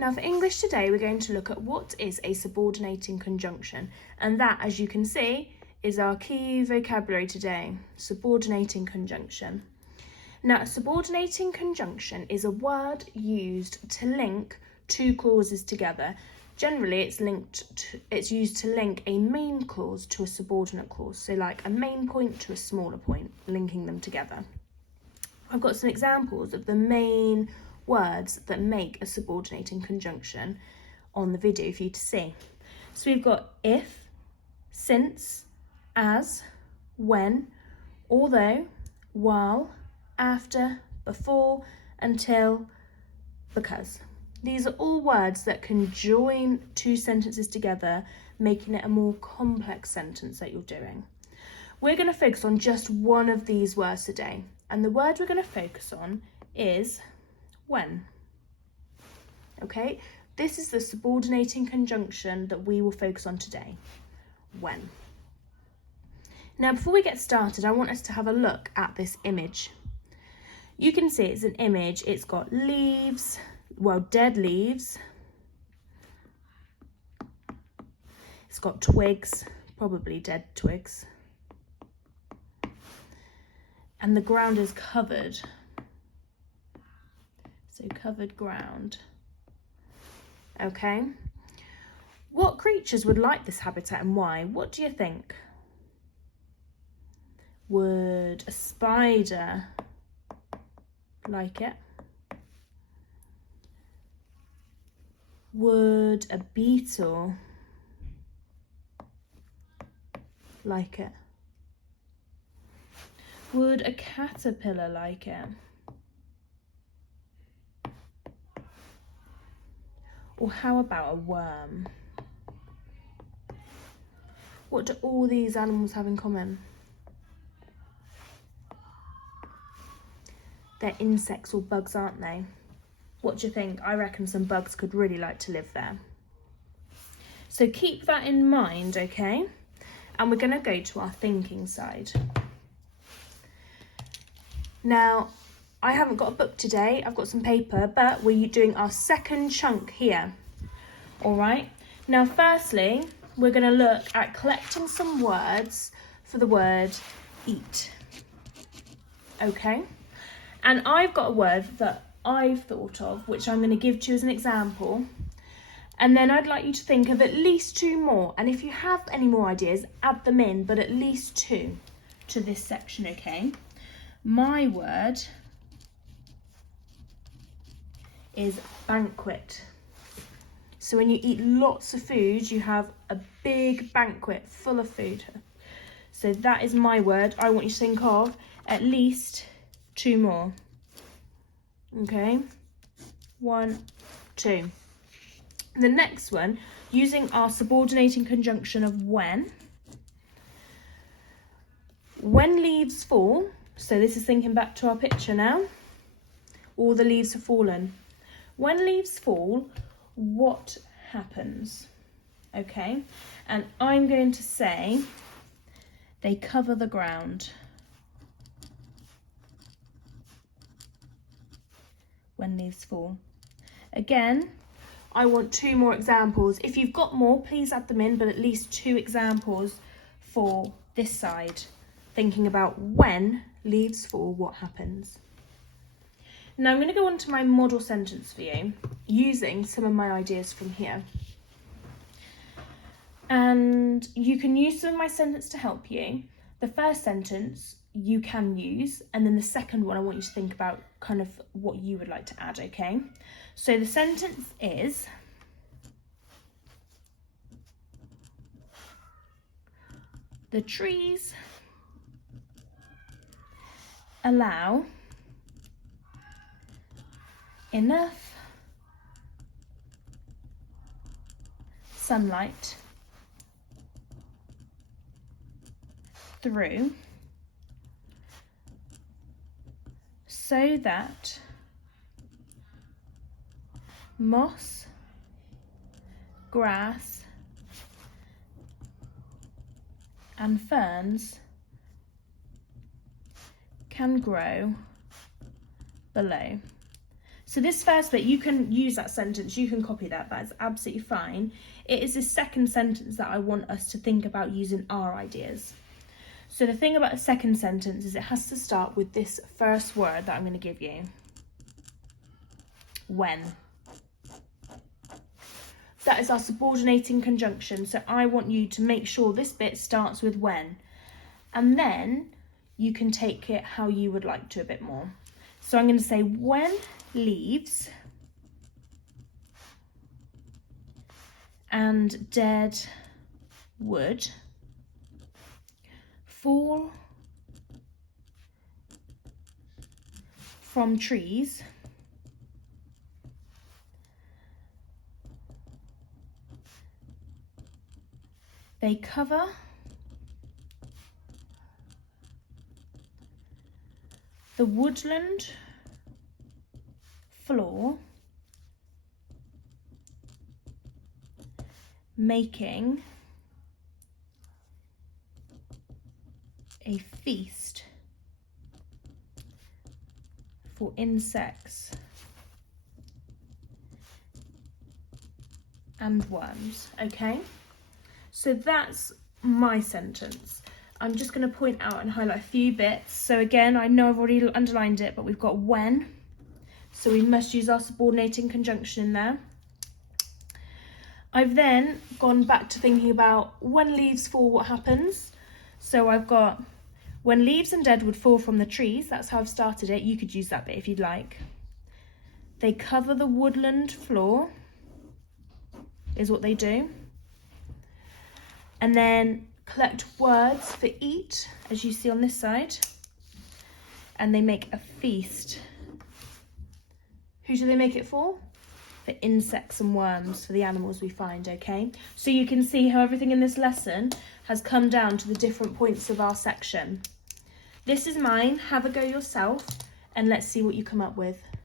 Now for English today, we're going to look at what is a subordinating conjunction. And that, as you can see, is our key vocabulary today, subordinating conjunction. Now, a subordinating conjunction is a word used to link two clauses together. Generally, it's used to link a main clause to a subordinate clause. So like a main point to a smaller point, linking them together. I've got some examples of the main words that make a subordinating conjunction on the video for you to see. So we've got if, since, as, when, although, while, after, before, until, because. These are all words that can join two sentences together, making it a more complex sentence that you're doing. We're going to focus on just one of these words today, and the word we're going to focus on is when. Okay, this is the subordinating conjunction that we will focus on today, when. Now, before we get started, I want us to have a look at this image. You can see it's an image, it's got leaves, well, dead leaves. It's got twigs, probably dead twigs. And the ground is covered. So covered ground. Okay. What creatures would like this habitat and why? What do you think? Would a spider like it? Would a beetle like it? Would a caterpillar like it? Or how about a worm? What do all these animals have in common? They're insects or bugs, aren't they? What do you think? I reckon some bugs could really like to live there. So keep that in mind, okay? And we're going to go to our thinking side. Now, I haven't got a book today, I've got some paper, but we're doing our second chunk here. All right? Now, firstly, we're going to look at collecting some words for the word eat. Okay? And I've got a word that I've thought of, which I'm going to give to you as an example. And then I'd like you to think of at least two more. And if you have any more ideas, add them in, but at least two to this section, okay? My word is banquet. So when you eat lots of food, you have a big banquet full of food. So that is my word. I want you to think of at least two more. Okay, 1, 2. The next one, using our subordinating conjunction of when leaves fall, so this is thinking back to our picture now, all the leaves have fallen. When leaves fall, what happens? Okay, and I'm going to say they cover the ground. When leaves fall. Again, I want two more examples. If you've got more, please add them in, but at least two examples for this side. Thinking about when leaves fall, what happens? Now I'm going to go on to my model sentence for you, using some of my ideas from here. And you can use some of my sentence to help you. The first sentence you can use, and then the second one I want you to think about kind of what you would like to add, okay? So the sentence is, the trees allow enough sunlight through so that moss, grass and ferns can grow below. So this first bit, you can use that sentence, you can copy that, that's absolutely fine. It is this second sentence that I want us to think about using our ideas. So the thing about the second sentence is it has to start with this first word that I'm going to give you. When. That is our subordinating conjunction, so I want you to make sure this bit starts with when. And then you can take it how you would like to a bit more. So I'm going to say, when leaves and dead wood fall from trees, they cover the woodland floor, making a feast for insects and worms. Okay, so that's my sentence. I'm just going to point out and highlight a few bits. So again, I know I've already underlined it, but we've got when, so we must use our subordinating conjunction in there. I've then gone back to thinking about when leaves fall, what happens. So I've got when leaves and dead wood fall from the trees, that's how I've started it. You could use that bit if you'd like. They cover the woodland floor, is what they do. And then collect words for eat, as you see on this side. And they make a feast. Who do they make it for? For insects and worms, for the animals we find, okay? So you can see how everything in this lesson has come down to the different points of our section. This is mine, have a go yourself, and let's see what you come up with.